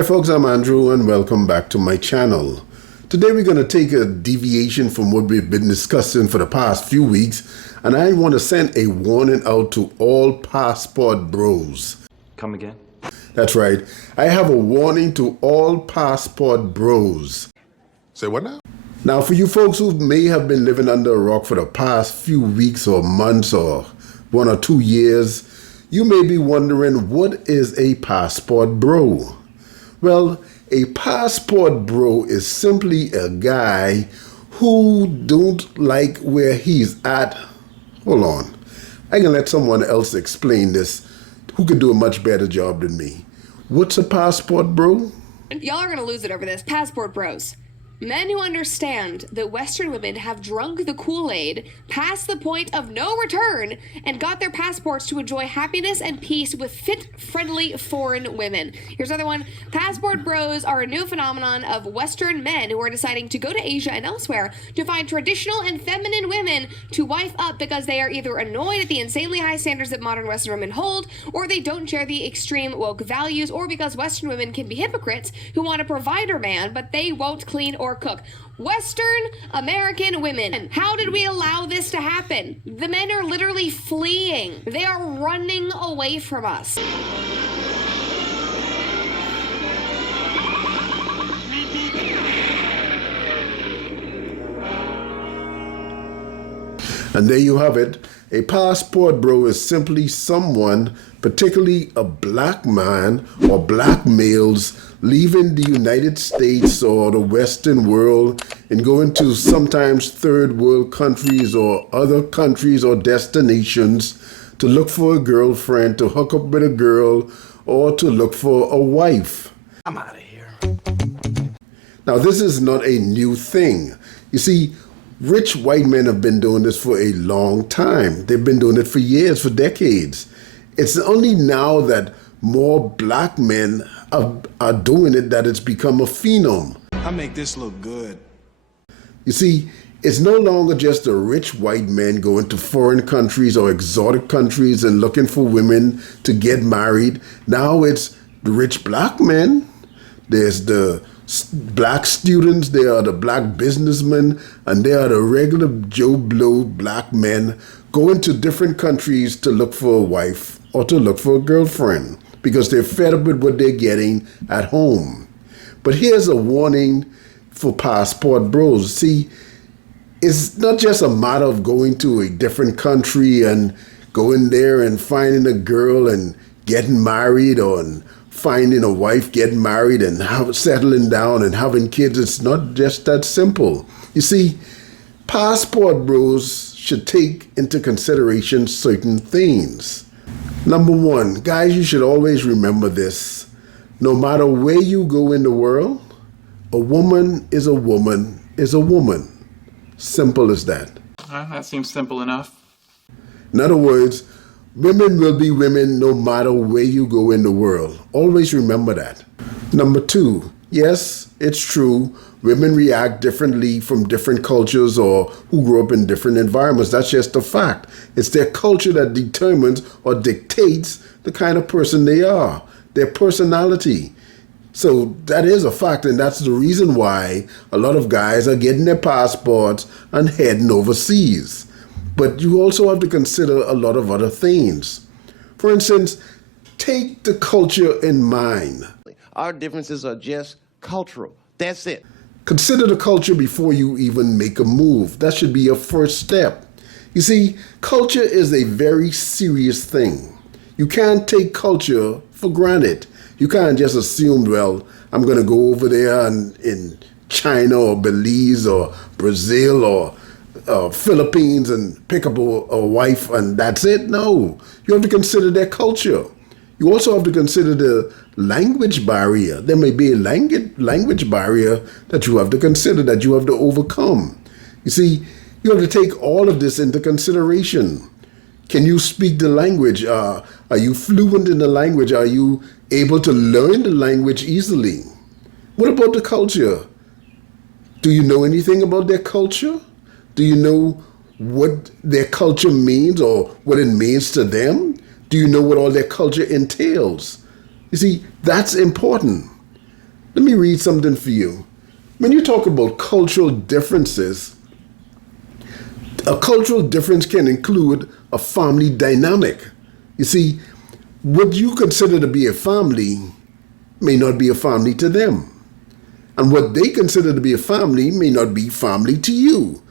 Hi folks, I'm Andrew and welcome back to my channel. Today we're going to take a deviation from what we've been discussing for the past few weeks, and I want to send a warning out to all passport bros. Come again? That's right. I have a warning to all passport bros. Say what now? Now for you folks who may have been living under a rock for the past few weeks or months or 1 or 2 years, you may be wondering, what is a passport bro? Well, a passport bro is simply a guy who don't like where he's at. Hold on. I can let someone else explain this who could do a much better job than me. What's a passport bro? Y'all are gonna lose it over this. Passport bros. Men who understand that Western women have drunk the Kool-Aid past the point of no return and got their passports to enjoy happiness and peace with fit, friendly foreign women. Here's another one. Passport bros are a new phenomenon of Western men who are deciding to go to Asia and elsewhere to find traditional and feminine women to wife up because they are either annoyed at the insanely high standards that modern Western women hold, or they don't share the extreme woke values, or because Western women can be hypocrites who want a provider man, but they won't clean or cook. Western American women. How did we allow this to happen? The men are literally fleeing. They are running away from us. And there you have it. A passport bro is simply someone, particularly a black man or black males, leaving the United States or the Western world and going to sometimes third world countries or other countries or destinations to look for a girlfriend, to hook up with a girl, or to look for a wife. I'm out of here. Now, this is not a new thing. You see, rich white men have been doing this for a long time. They've been doing it for years, for decades. It's only now that more black men are doing it that it's become a phenom. I make this look good. You see, it's no longer just the rich white men going to foreign countries or exotic countries and looking for women to get married. Now it's the rich black men. There's the black students, there are the black businessmen, and there are the regular Joe Blow black men going to different countries to look for a wife or to look for a girlfriend because they're fed up with what they're getting at home. But here's a warning for passport bros. See, it's not just a matter of going to a different country and going there and finding a girl and getting married, or finding a wife, getting married and settling down and having kids. It's not just that simple. You see, passport bros should take into consideration certain things. Number one, guys, you should always remember this. No matter where you go in the world, a woman is a woman is a woman. Simple as that. That seems simple enough. In other words, women will be women no matter where you go in the world. Always remember that. Number two, yes, it's true. Women react differently from different cultures or who grew up in different environments. That's just a fact. It's their culture that determines or dictates the kind of person they are, their personality. So that is a fact, and that's the reason why a lot of guys are getting their passports and heading overseas. But you also have to consider a lot of other things. For instance, take the culture in mind. Our differences are just cultural. That's it. Consider the culture before you even make a move. That should be your first step. You see, culture is a very serious thing. You can't take culture for granted. You can't just assume, well, I'm going to go over there and in China or Belize or Brazil or Philippines and pick up a wife and that's it. No, you have to consider their culture. You also have to consider the language barrier. There may be a language barrier that you have to consider, that you have to overcome. You see, you have to take all of this into consideration. Can you speak the language? Are you fluent in the language? Are you able to learn the language easily? What about the culture? Do you know anything about their culture? Do you know what their culture means or what it means to them? Do you know what all their culture entails? You see, that's important. Let me read something for you. When you talk about cultural differences, a cultural difference can include a family dynamic. You see, what you consider to be a family may not be a family to them. And what they consider to be a family may not be family to you.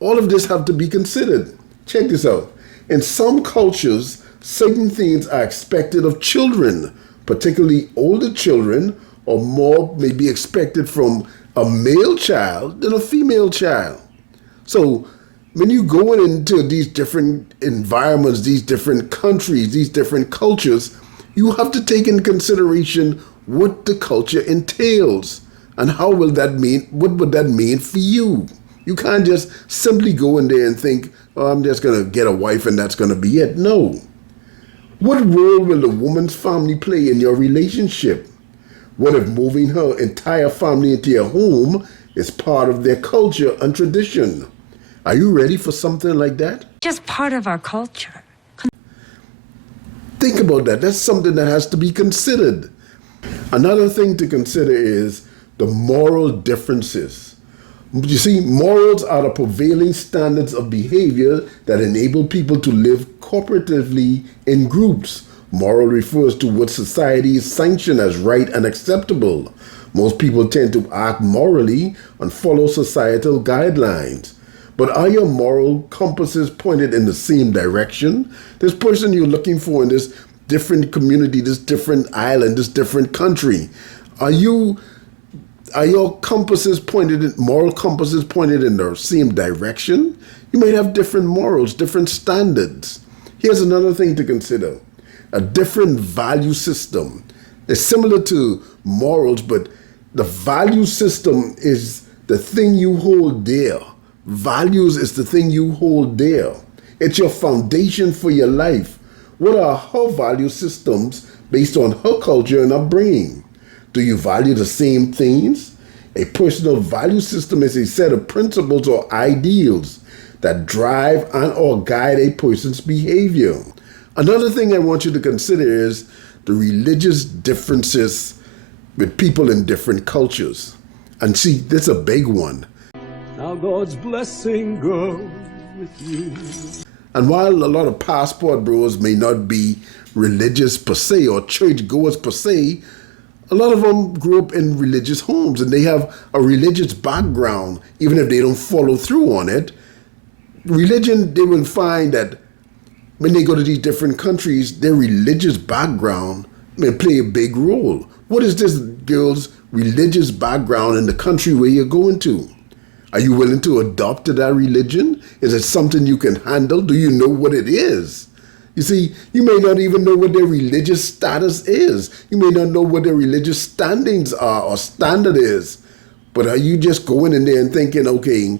All of this have to be considered. Check this out. In some cultures, certain things are expected of children, particularly older children, or more may be expected from a male child than a female child. So when you go into these different environments, these different countries, these different cultures, you have to take into consideration what the culture entails and what would that mean for you. You can't just simply go in there and think, oh, I'm just going to get a wife and that's going to be it. No. What role will the woman's family play in your relationship? What if moving her entire family into your home is part of their culture and tradition? Are you ready for something like that? Just part of our culture. Think about that. That's something that has to be considered. Another thing to consider is the moral differences. You see, morals are the prevailing standards of behavior that enable people to live cooperatively in groups. Moral refers to what society sanction as right and acceptable. Most people tend to act morally and follow societal guidelines. But are your moral compasses pointed in the same direction? This person you're looking for in this different community, this different island, this different country, are your compasses moral compasses pointed in the same direction? You might have different morals, different standards. Here's another thing to consider. A different value system. It's similar to morals, but the value system is the thing you hold dear. Values is the thing you hold dear. It's your foundation for your life. What are her value systems based on her culture and upbringing? Do you value the same things? A personal value system is a set of principles or ideals that drive and or guide a person's behavior. Another thing I want you to consider is the religious differences with people in different cultures. And see, this is a big one. Now God's blessing goes with you. And while a lot of passport bros may not be religious per se or church goers per se, a lot of them grew up in religious homes and they have a religious background, even if they don't follow through on it. Religion, they will find that when they go to these different countries, their religious background may play a big role. What is this girl's religious background in the country where you're going to? Are you willing to adopt to that religion? Is it something you can handle? Do you know what it is? You see, you may not even know what their religious status is. You may not know what their religious standings are or standard is. But are you just going in there and thinking, okay,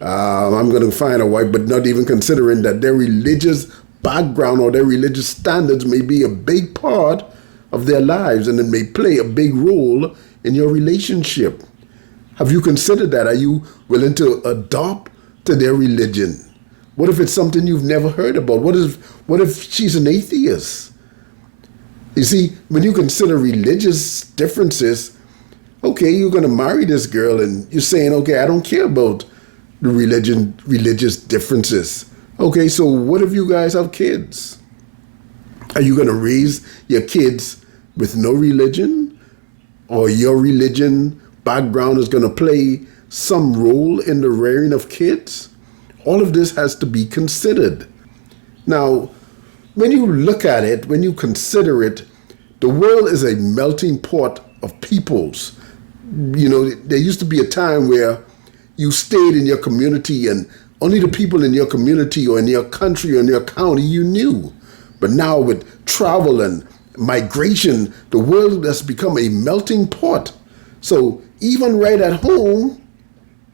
I'm going to find a wife, but not even considering that their religious background or their religious standards may be a big part of their lives and it may play a big role in your relationship? Have you considered that? Are you willing to adopt to their religion? What if it's something you've never heard about? What if she's an atheist? You see, when you consider religious differences, okay, you're going to marry this girl and you're saying, okay, I don't care about the religious differences. Okay, so what if you guys have kids? Are you going to raise your kids with no religion? Or your religion background is going to play some role in the rearing of kids? All of this has to be considered. Now, when you look at it, when you consider it, the world is a melting pot of peoples. You know, there used to be a time where you stayed in your community and only the people in your community or in your country or in your county you knew. But now with travel and migration, the world has become a melting pot. So even right at home,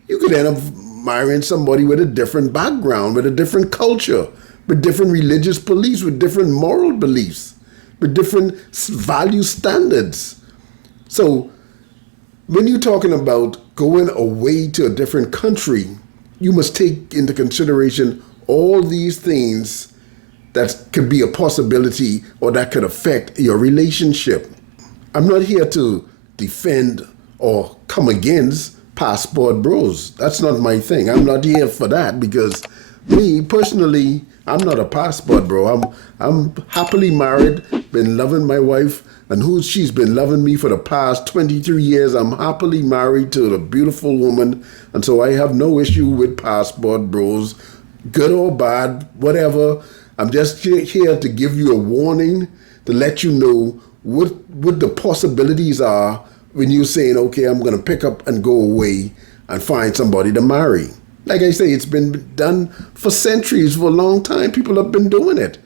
you could end up marrying somebody with a different background, with a different culture, with different religious beliefs, with different moral beliefs, with different value standards. So when you're talking about going away to a different country, you must take into consideration all these things that could be a possibility or that could affect your relationship. I'm not here to defend or come against passport bros. That's not my thing. I'm not here for that because me personally, I'm not a passport bro. I'm happily married, been loving my wife, and she's been loving me for the past 23 years. I'm happily married to a beautiful woman, and so I have no issue with passport bros, good or bad, whatever. I'm just here to give you a warning, to let you know what the possibilities are when you're saying, okay, I'm going to pick up and go away and find somebody to marry. Like I say, it's been done for centuries, for a long time. People have been doing it.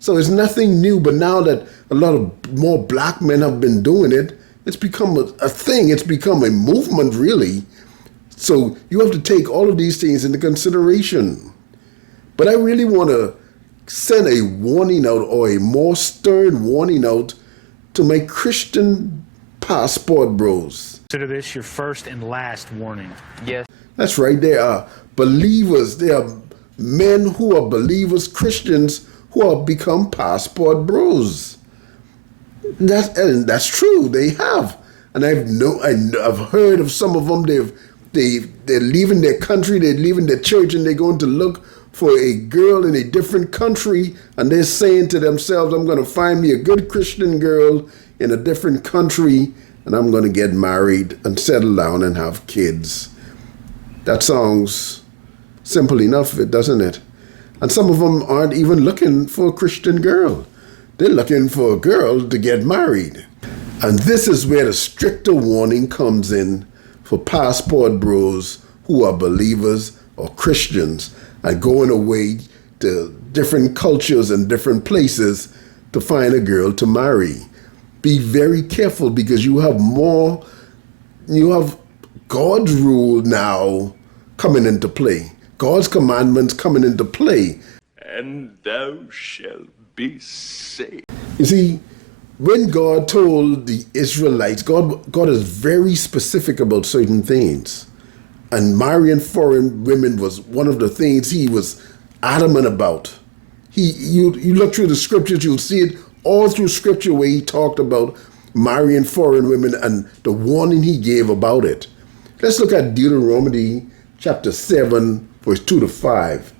So it's nothing new, but now that a lot of more black men have been doing it, it's become a thing. It's become a movement, really. So you have to take all of these things into consideration. But I really want to send a warning out, or a more stern warning out, to my Christian passport bros. Consider this your first and last warning. Yes. That's right. There are believers. There are men who are believers, Christians, who have become passport bros. That's true. They have, and I've heard of some of them. They're leaving their country. They're leaving their church, and they're going to look for a girl in a different country, and they're saying to themselves, I'm going to find me a good Christian girl in a different country, and I'm going to get married and settle down and have kids. That sounds simple enough, doesn't it? And some of them aren't even looking for a Christian girl. They're looking for a girl to get married. And this is where the stricter warning comes in for passport bros who are believers or Christians and going away to different cultures and different places to find a girl to marry. Be very careful, because you have God's rule now coming into play. God's commandments coming into play. And thou shalt be saved. You see, when God told the Israelites, God is very specific about certain things. And marrying foreign women was one of the things he was adamant about. You look through the scriptures, you'll see it all through scripture where he talked about marrying foreign women and the warning he gave about it. Let's look at Deuteronomy chapter 7, verse 2 to 5.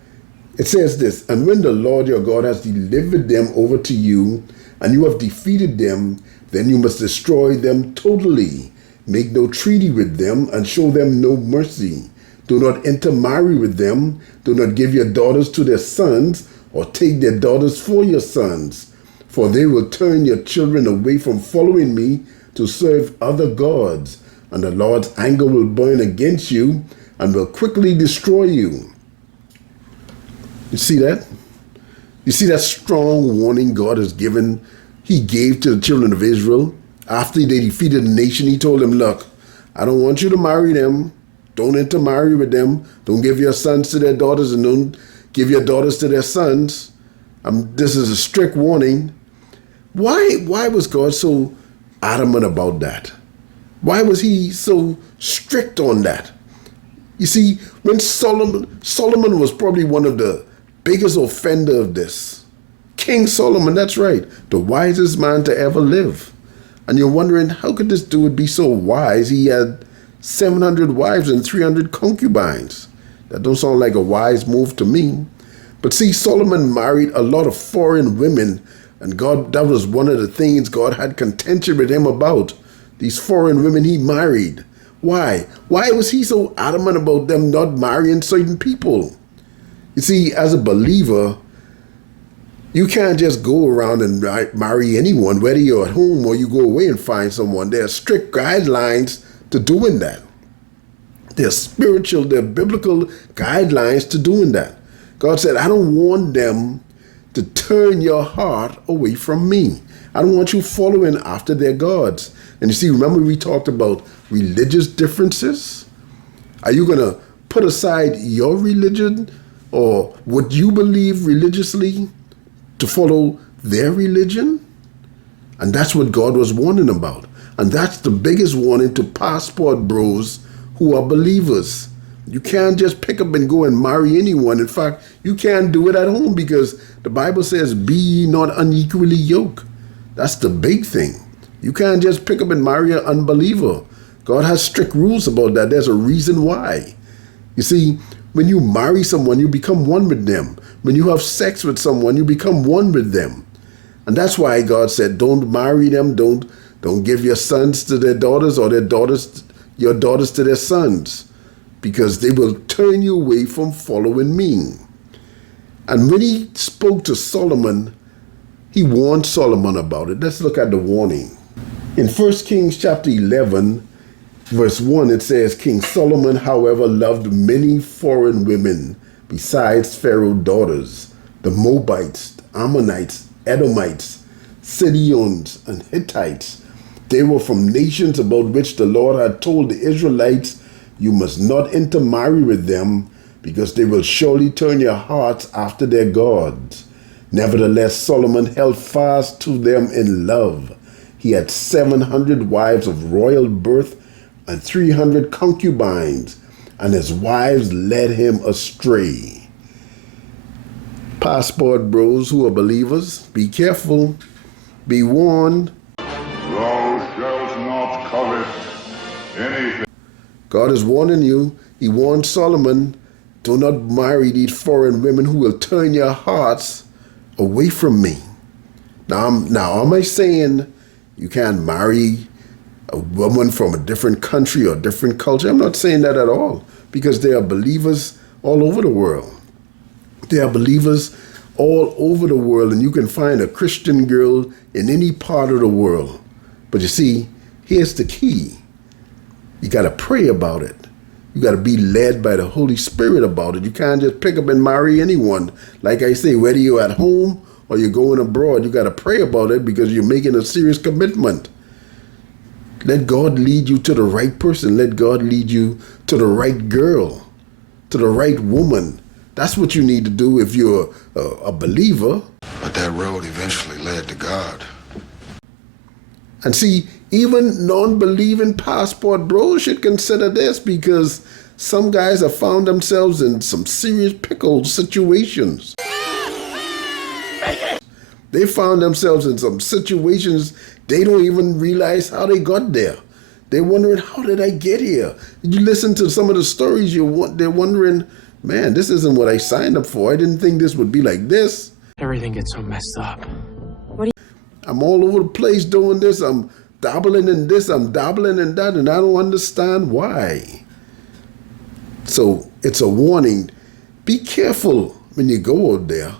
It says this, and when the Lord your God has delivered them over to you, and you have defeated them, then you must destroy them totally. Make no treaty with them, and show them no mercy. Do not intermarry with them. Do not give your daughters to their sons, or take their daughters for your sons. For they will turn your children away from following me to serve other gods. And the Lord's anger will burn against you, and will quickly destroy you. You see that? You see that strong warning God has given? He gave to the children of Israel. After they defeated the nation, he told them, look, I don't want you to marry them. Don't intermarry with them. Don't give your sons to their daughters, and don't give your daughters to their sons. This is a strict warning. Why was God so adamant about that? Why was he so strict on that? You see, when Solomon was probably one of the biggest offender of this. King Solomon, that's right, the wisest man to ever live. And you're wondering, how could this dude be so wise? He had 700 wives and 300 concubines. That don't sound like a wise move to me. But see, Solomon married a lot of foreign women, and that was one of the things God had contention with him about. These foreign women he married. Why? Why was he so adamant about them not marrying certain people? You see, as a believer, you can't just go around and marry anyone, whether you're at home or you go away and find someone. There are strict guidelines to doing that. There are biblical guidelines to doing that. God said, I don't want them to turn your heart away from me. I don't want you following after their gods. And you see, remember we talked about religious differences? Are you going to put aside your religion or what you believe religiously to follow their religion? And that's what God was warning about. And that's the biggest warning to passport bros who are believers. You can't just pick up and go and marry anyone. In fact, you can't do it at home because the Bible says, be ye not unequally yoked. That's the big thing. You can't just pick up and marry an unbeliever. God has strict rules about that. There's a reason why. You see, when you marry someone, you become one with them. When you have sex with someone, you become one with them. And that's why God said, don't marry them. Don't give your sons to their daughters or your daughters to their sons, because they will turn you away from following me. And when he spoke to Solomon, he warned Solomon about it. Let's look at the warning. In 1 Kings chapter 11, verse 1, it says, King Solomon, however, loved many foreign women besides Pharaoh's daughters, the Moabites, Ammonites, Edomites, Sidonians, and Hittites. They were from nations about which the Lord had told the Israelites, you must not intermarry with them, because they will surely turn your hearts after their gods. Nevertheless, Solomon held fast to them in love. He had 700 wives of royal birth and 300 concubines, and his wives led him astray. Passport bros who are believers, be careful, be warned. Thou shalt not covet anything. God is warning you. He warned Solomon, do not marry these foreign women who will turn your hearts away from me. Now, am I saying you can't marry a woman from a different country or different culture? I'm not saying that at all, because there are believers all over the world. There are believers all over the world, and you can find a Christian girl in any part of the world. But you see, here's the key. You got to pray about it. You got to be led by the Holy Spirit about it. You can't just pick up and marry anyone. Like I say, whether you're at home or you're going abroad, you got to pray about it, because you're making a serious commitment. Let God lead you to the right person. Let God lead you to the right girl, to the right woman. That's what you need to do if you're a believer. But that road eventually led to God. And see, even non-believing passport bros should consider this, because some guys have found themselves in some serious pickle situations. They found themselves in some situations they don't even realize how they got there. They're wondering, how did I get here? You listen to some of the stories, they're wondering, man, this isn't what I signed up for. I didn't think this would be like this. Everything gets so messed up. I'm all over the place doing this. I'm dabbling in this. I'm dabbling in that. And I don't understand why. So it's a warning. Be careful when you go out there.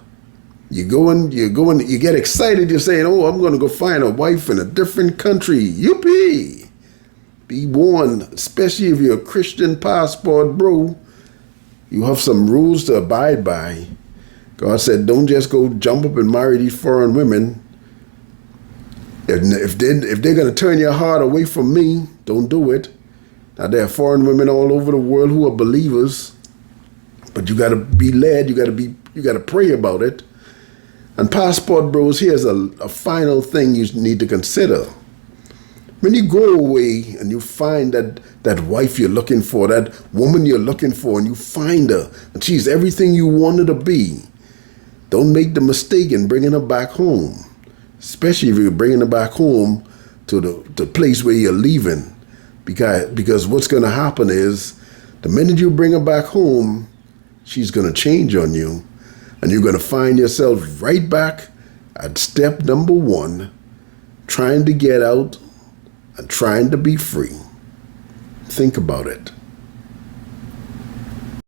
You get excited. You're saying, oh, I'm going to go find a wife in a different country. Yippee! Be warned, especially if you're a Christian passport bro. You have some rules to abide by. God said, don't just go jump up and marry these foreign women. If they're going to turn your heart away from me, don't do it. Now, there are foreign women all over the world who are believers, but you got to be led. You got to pray about it. And passport bros, here's a final thing you need to consider. When you go away and you find that wife you're looking for, that woman you're looking for, and you find her, and she's everything you wanted to be, don't make the mistake in bringing her back home. Especially if you're bringing her back home to the place where you're leaving. Because what's going to happen is, the minute you bring her back home, she's going to change on you. And you're going to find yourself right back at step number 1, trying to get out and trying to be free. Think about it.